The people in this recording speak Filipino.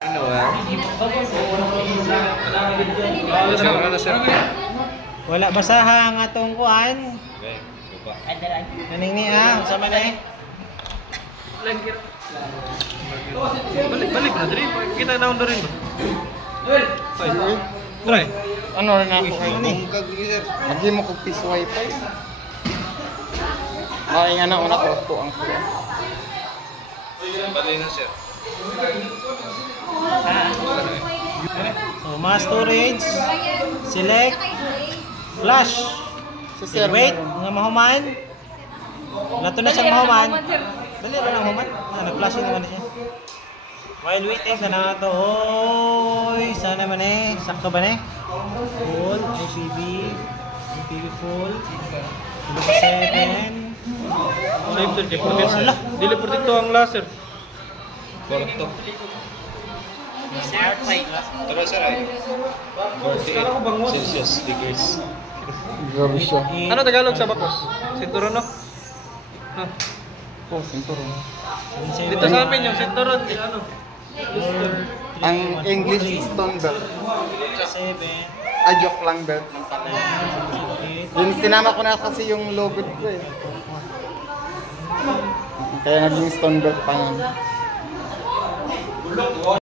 Ano ba? Wala basaha ang atong kuan. Okay, buka. Kaning ni sa man eh. Balik na diri. Kita na under rin. Try. Ano rin ako kay ni? Lagi mo kog piso wifi. Ay nga na una ko to ang kuya. Balik na sir. So, mga storage, select, flash. So sir, Wait, nga mahuman. Lato na siyang mahuman. Dali ba lang mahuman? Nag-flash naman siya. While waiting, sana ito. Oy, sana man eh. Sakto ba eh? Full, ICB, MPV full. Ano pa 7? Save sir, dili protekto ang laser. Correcto. Tara sir ay. 48 Celsius degrees. grabe siya. Ano Tagalog sa bakos? Sinturon no? No. Oh, sinturon. Dito sa amin yung sinturon, ano? Ang English stone belt. 7, Ajok lang belt ng pala. Yung sinama ko na kasi yung logo ko eh. Kaya naging stone belt pa nga.